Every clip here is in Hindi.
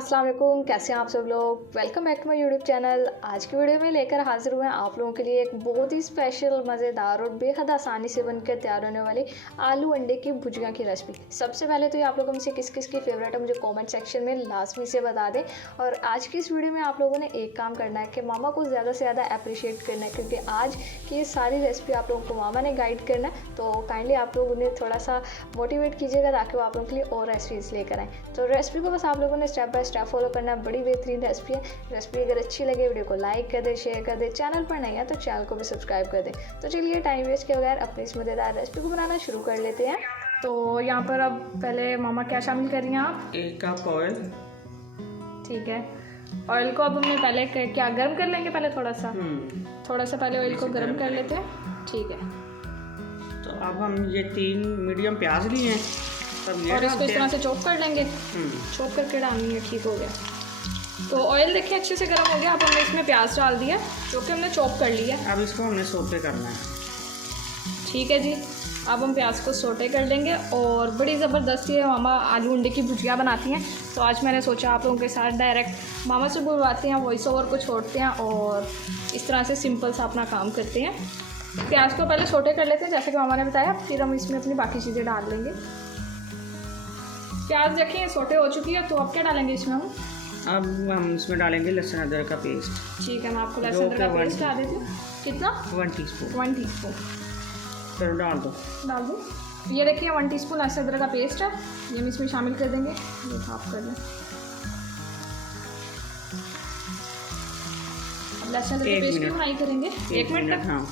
अस्सलाम वालेकुम, कैसे हैं आप सब लोग। Welcome back to my YouTube channel. आज की वीडियो में लेकर हाजिर हुए हैं आप लोगों के लिए एक बहुत ही स्पेशल, मज़ेदार और बेहद आसानी से बनकर तैयार होने वाली आलू अंडे की भुजिया की रेसिपी। सबसे पहले तो ये आप लोगों में से किस किस की फेवरेट है मुझे कमेंट सेक्शन में लाजमी से बता दें। और आज की इस वीडियो में आप लोगों ने एक काम करना है कि मामा को ज़्यादा से ज़्यादा अप्रिशिएट करना है, क्योंकि आज की ये सारी रेसिपी आप लोगों को मामा ने गाइड करना है। तो काइंडली आप लोग उन्हें थोड़ा सा मोटिवेट कीजिएगा ताकि वो आप लोगों के लिए और रेसिपीज़ लेकर आएँ। तो रेसिपी को बस आप लोगों ने स्टेप बाय स्टेप फॉलो करना है। बड़ी बेहतरीन रेसिपी है। रेसिपी अगर अच्छी लगे वीडियो को लाइक कर दे, शेयर कर दे। चैनल पर नहीं है तो चैनल को भी सब्सक्राइब कर दे। तो चलिए टाइम वेस्ट के बगैर अपनी इस मज़ेदार रेसिपी को बनाना शुरू कर लेते हैं। तो यहाँ पर अब पहले मामा क्या शामिल कर रही हैं आप? 1 कप ऑयल। ठीक है, ऑयल को अब हमने पहले क्या गर्म कर लेंगे? पहले थोड़ा सा पहले ऑयल को गर्म कर लेते हैं। ठीक है, तो अब हम ये 3 मीडियम प्याज लिए हैं, तब ये और इसको इस तरह से चॉप कर लेंगे। चॉप करके डालनी है। ठीक हो गया। तो ऑयल देखिए अच्छे से गर्म हो गया। अब हमने इसमें प्याज डाल दिया जो कि हमने चॉप कर लिया। अब इसको हमने सोटे करना है। ठीक है जी, अब हम प्याज को सोटे कर लेंगे। और बड़ी ज़बरदस्त ये मामा आलू अंडे की भुजिया बनाती हैं। तो आज मैंने सोचा आप लोगों के साथ डायरेक्ट मामा से बुलवाते हैं, वॉइस ओवर को छोड़ते हैं और इस तरह से सिंपल सा अपना काम करते हैं। प्याज को पहले सोटे कर लेते हैं जैसे कि मामा ने बताया, फिर हम इसमें अपनी बाकी चीज़ें डाल लेंगे। प्याज देखिए सोटे हो चुकी है, तो अब क्या डालेंगे इसमें हम? अब हम इसमें डालेंगे लहसुन अदरक का पेस्ट। ठीक है, मैं आपको लहसुन अदरक का पेस्ट डाल देती हूँ। कितना? 1 टीस्पून। 1 टीस्पून चलो डाल दो। ये देखिए 1 टीस्पून लहसुन अदरक का पेस्ट है, ये हम इसमें शामिल कर देंगे। ये हाफ कर दें। अब लहसुन अदरक का पेस्ट की बनाई करेंगे। 1 मिनट तक। हाँ,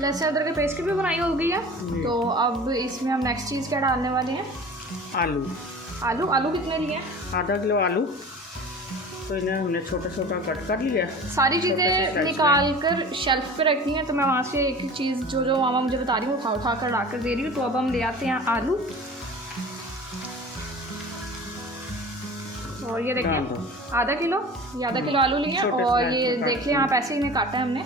लहसुन अदरक के पेस्ट की भी बनाई हो गई है। तो अब इसमें हम नेक्स्ट चीज़ क्या डालने वाले हैं? आलू कितने लिए हैं? आधा किलो आलू। तो इन्हें हमने छोटा छोटा कट कर लिया। सारी चीज़ें निकाल कर शेल्फ पे रखनी है, तो मैं वहाँ से एक एक चीज़ जो मामा मुझे बता रही हूँ उठा कर ला कर दे रही हूँ। तो अब हम ले आते हैं आलू, और ये देखिए आधा किलो आलू लिए। और ये देखिए आप ऐसे ही इन्हें काटा है हमने।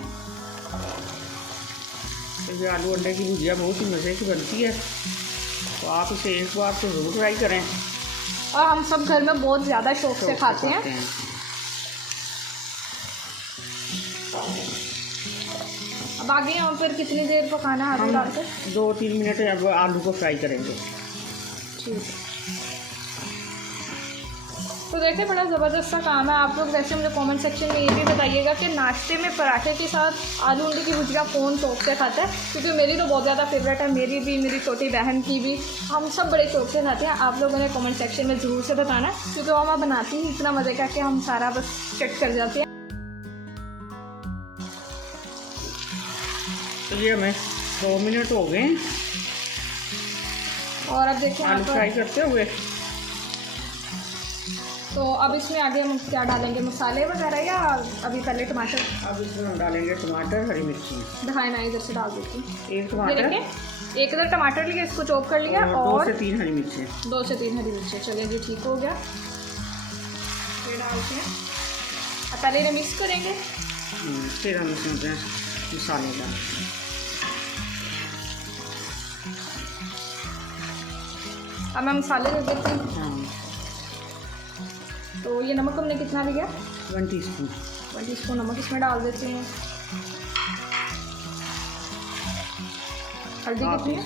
ये आलू अंडे की भुजिया बहुत ही मज़े की बनती है, तो आप इसे एक बार तो ज़रूर ट्राई करें। और हम सब घर में बहुत ज़्यादा शौक से खाते हैं। अब आगे यहाँ पर कितनी देर पकाना है आलू डालकर? 2-3 मिनट अब आलू को फ्राई करेंगे। ठीक है, तो देखिए बड़ा ज़बरदस्त सा काम है। आप लोग वैसे मुझे कमेंट सेक्शन में ये भी बताइएगा कि नाश्ते में पराठे के साथ आलू अंडे की भुजिया कौन शौक से खाता है, क्योंकि मेरी तो बहुत ज़्यादा फेवरेट है। मेरी भी, मेरी छोटी बहन की भी, हम सब बड़े शौक से खाते हैं। आप लोगों ने कमेंट सेक्शन में ज़रूर से बताना, क्योंकि मामा बनाती ही इतना मज़े का कि हम सारा बस चट कर जाते हैं। तो ये हमें 2 मिनट हो गए और अब देखिए आलू फ्राई करते हुए। तो अब इसमें आगे हम क्या डालेंगे, मसाले वगैरह, या अभी पहले टमाटर? अब इसमें हम डालेंगे टमाटर, हरी मिर्ची। दिखाए ना, इधर से डाल देती हूँ। 1 टमाटर, एक इधर टमाटर लिया, इसको चॉप कर लिया, और 2 से 3 हरी मिर्ची। 2 से 3 हरी मिर्ची। चलिए जी, ठीक हो गया। ये डालते हैं, अब पहले इन्हें मिक्स करेंगे। फिर हम इसमें मसाले डालें। अब मैं मसाले दे देती हूँ। हाँ, तो ये नमक हमने कितना लिया? 1 टीस्पून। 1 टीस्पून नमक इसमें डाल देती हूँ। हल्दी कितनी है?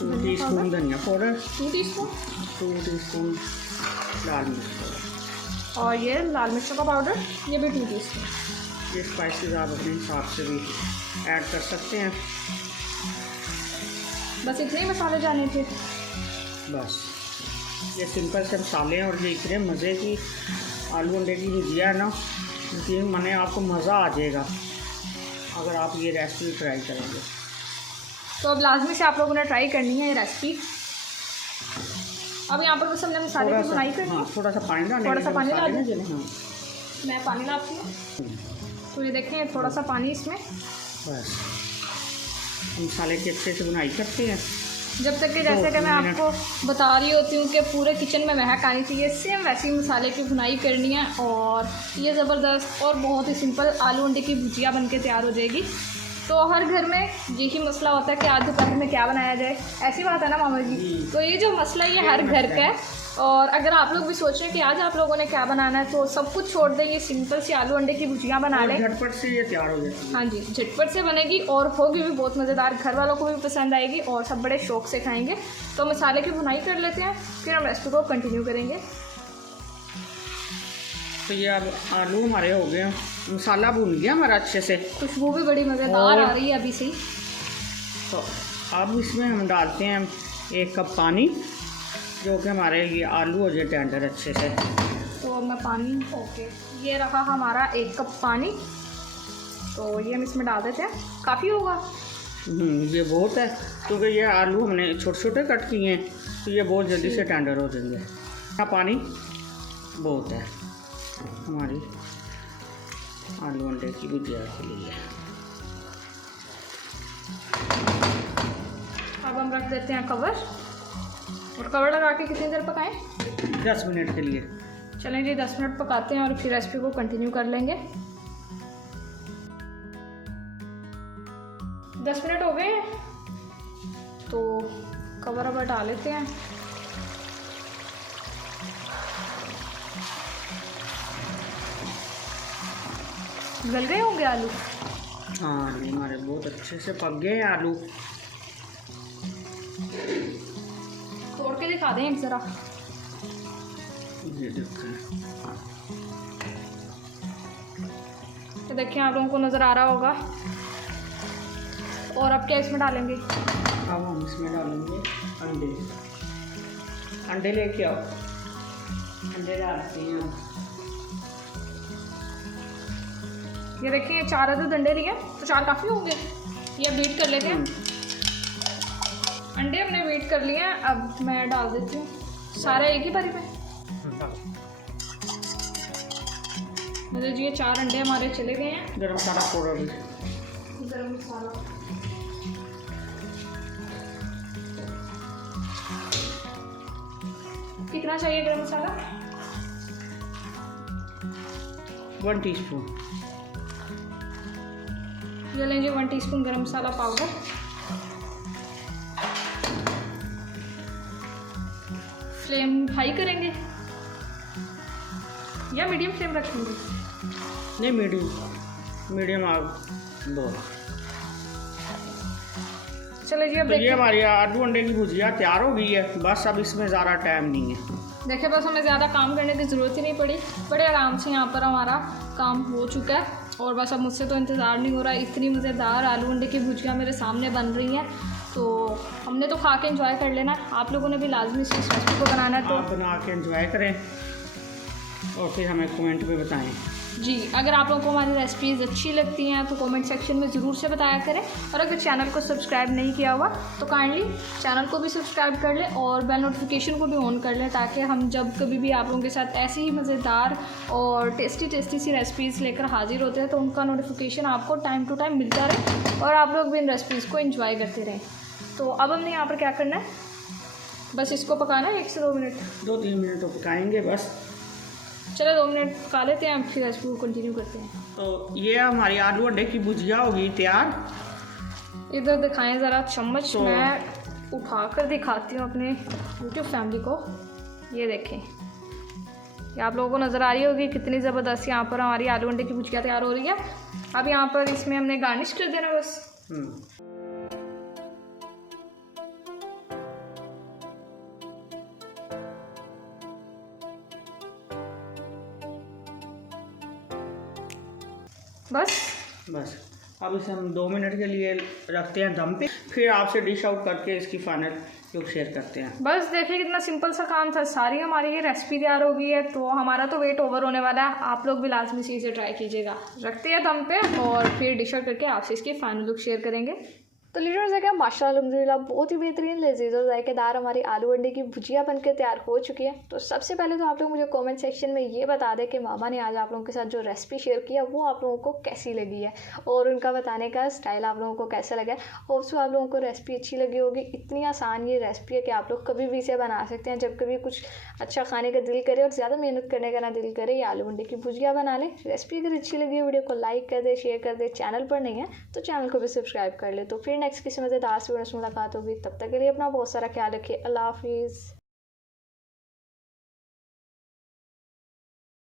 2 टीस्पून धनिया पाउडर, 2 टीस्पून, 2 टीस्पून लाल मिर्च पाउडर, और ये लाल मिर्चों का पाउडर, ये भी 2 टीस्पून। ये स्पाइसेस आप अपने हिसाब से भी ऐड कर सकते हैं। बस इतने ही मसाले जाने थे। बस ये सिंपल से मसाले हैं, और ये इतने मज़े की आलू अंडे की भुजिया है ना, कि माने आपको मज़ा आ जाएगा अगर आप ये रेसिपी ट्राई करेंगे। तो अब लाजमी से आप लोगों ने ट्राई करनी है ये रेसिपी। अब यहाँ पर बस हमने मसाले की बुनाई करनी है। थोड़ा सा पानी डालेंगे। थोड़ा सा पानी डाल दें। हाँ, मैं पानी डालती हूँ। तो ये देखें थोड़ा सा पानी इसमें। बस मसाले की अच्छे से बुनाई करते हैं। जब तक कि जैसे कि मैं आपको बता रही होती हूँ कि पूरे किचन में महक आनी चाहिए, सेम वैसे ही मसाले की भुनाई करनी है और ये ज़बरदस्त और बहुत ही सिंपल आलू अंडे की भुजिया बन के तैयार हो जाएगी। तो हर घर में यही मसला होता है कि आज दोपहर में क्या बनाया जाए, ऐसी बात है ना मामा जी। तो ये जो मसला ये हर घर का है। और अगर आप लोग भी सोच रहे हैं कि आज आप लोगों ने क्या बनाना है, तो सब कुछ छोड़ दें, ये सिंपल सी आलू अंडे की भुजिया बना लें। झटपट से ये तैयार हो जाएगी। हाँ जी, झटपट से बनेगी और होगी भी बहुत मज़ेदार, घर वालों को भी पसंद आएगी और सब बड़े शौक से खाएंगे। तो मसाले की भुनाई कर लेते हैं, फिर हम रेसिपी को कंटिन्यू करेंगे। तो ये अब आलू हमारे हो गए, मसाला भून गया हमारा अच्छे से, खुशबू भी बड़ी मज़ेदार आ रही है अभी से ही। तो अब इसमें हम डालते हैं 1 कप पानी, जो कि हमारे ये आलू हो जाए टेंडर अच्छे से। तो मैं पानी, ओके, ये रहा हमारा 1 कप पानी। तो ये हम इसमें डाल देते हैं, काफ़ी होगा। ये बहुत है, क्योंकि ये आलू हमने छोटे छोटे कट किए हैं, तो ये बहुत जल्दी से टेंडर हो जाएंगे। हाँ, पानी बहुत है हमारी आलू अंडे की भुजिया के लिए। अब हम रख देते हैं कवर, और कवर लगा के कितनी देर पकाएं? 10 मिनट के लिए। चलें जी, 10 मिनट पकाते हैं और फिर रेसिपी को कंटिन्यू कर लेंगे। 10 मिनट हो गए हैं, तो कवर अब हटा लेते हैं। गल गए होंगे आलू? हाँ, ये हमारे बहुत अच्छे से पक गए हैं आलू। तोड़ के दिखा दें एक ज़रा। ये देखें, तो देखिए आप लोगों को नज़र आ रहा होगा। और अब क्या इसमें डालेंगे? अब हम इसमें डालेंगे अंडे। अंडे लेके आओ, अंडे डालते हैं हम। ये देखिए 4 अदद अंडे लिए, तो 4 काफ़ी होंगे। ये बीट कर लेते हैं। अंडे हमने बीट कर लिए हैं, अब मैं डाल देती हूँ सारे एक ही बारी में। मतलब जी ये 4 अंडे हमारे चले गए हैं। गरम मसाला पाउडर भी, गरम मसाला, कितना चाहिए गरम मसाला? 1 टीस्पून। ये लेंगे 1 टीस्पून गरम मसाला पाउडर। फ्लेम हाई करेंगे या मीडियम फ्लेम रखेंगे? नहीं, मीडियम आग दो। चले जी, अब तो ये देखिए। हमारी आलू अंडे की भुजिया तैयार हो गई है। बस अब इसमें ज़्यादा टाइम नहीं है। देखिए, बस हमें ज़्यादा काम करने की ज़रूरत ही नहीं पड़ी, बड़े आराम से यहाँ पर हमारा काम हो चुका है। और बस अब मुझसे तो इंतज़ार नहीं हो रहा, इतनी मज़ेदार आलू अंडे की भुजिया मेरे सामने बन रही हैं। तो हमने तो खा के एंजॉय कर लेना है, आप लोगों ने भी लाजमी इस रेसिपी को बनाना है। तो आप बना के एंजॉय करें और फिर हमें कमेंट में बताएं। जी, अगर आप लोगों को हमारी रेसिपीज़ अच्छी लगती हैं तो कमेंट सेक्शन में ज़रूर से बताया करें। और अगर चैनल को सब्सक्राइब नहीं किया हुआ तो काइंडली चैनल को भी सब्सक्राइब कर लें और बेल नोटिफिकेशन को भी ऑन कर लें, ताकि हम जब कभी भी आप लोगों के साथ ऐसी ही मज़ेदार और टेस्टी सी रेसिपीज़ लेकर हाजिर होते हैं तो उनका नोटिफिकेशन आपको टाइम टू टाइम मिलता रहे और आप लोग भी इन रेसिपीज़ को एंजॉय करते रहें। तो अब हमने यहाँ पर क्या करना है, बस इसको पकाना है 1 से 2 मिनट। 2-3 मिनट तो पकाएंगे बस। चलो 2 मिनट पका लेते हैं, फिर रेसिपी को कंटिन्यू करते हैं। तो ये हमारी आलू अंडे की भुजिया होगी तैयार। इधर दिखाएं ज़रा चम्मच, तो मैं उठा कर दिखाती हूँ अपने यूट्यूब फैमिली को। ये देखें, ये आप लोगों को नज़र आ रही होगी कितनी ज़बरदस्त यहाँ पर हमारी आलू अंडे की भुजिया तैयार हो रही है। अब यहाँ पर इसमें हमने गार्निश कर देना बस। बस अब इसे हम 2 मिनट के लिए रखते हैं दम पे, फिर आपसे डिश आउट करके इसकी फाइनल लुक शेयर करते हैं। बस देखिए कितना सिंपल सा काम था, सारी हमारी ये रेसिपी तैयार हो गई है। तो हमारा तो वेट ओवर होने वाला है, आप लोग भी लाजमी से इसे ट्राई कीजिएगा। रखते हैं दम पे और फिर डिश आउट करके आपसे इसकी फाइनल लुक शेयर करेंगे। तो लीडर्स है क्या माशाल्लाह अल्हम्दुलिल्लाह बहुत ही बेहतरीन लजीज और जायकेदार हमारी आलू अंडे की भुजिया बनकर तैयार हो चुकी है। तो सबसे पहले तो आप लोग मुझे कमेंट सेक्शन में ये बता दें कि मामा ने आज आप लोगों के साथ जो रेसिपी शेयर किया वो आप लोगों को कैसी लगी है और उनका बताने का स्टाइल आप लोगों को कैसा लगा है। होप्स आप लोगों को रेसिपी अच्छी लगी होगी। इतनी आसान ये रेसिपी है कि आप लोग कभी भी इसे बना सकते हैं। जब कभी कुछ अच्छा खाने का दिल करे और ज़्यादा मेहनत करने का ना दिल करे, ये आलू अंडे की भुजिया बना लें। रेसिपी अगर अच्छी लगी वीडियो को लाइक कर दे, शेयर कर दे। चैनल पर नहीं है तो चैनल को भी सब्सक्राइब कर ले। तो फिर नेक्स्ट किसी मज़ेदार से मुलाकात होगी। तब तक के लिए अपना बहुत सारा ख्याल रखिए। अल्लाह हाफिज़।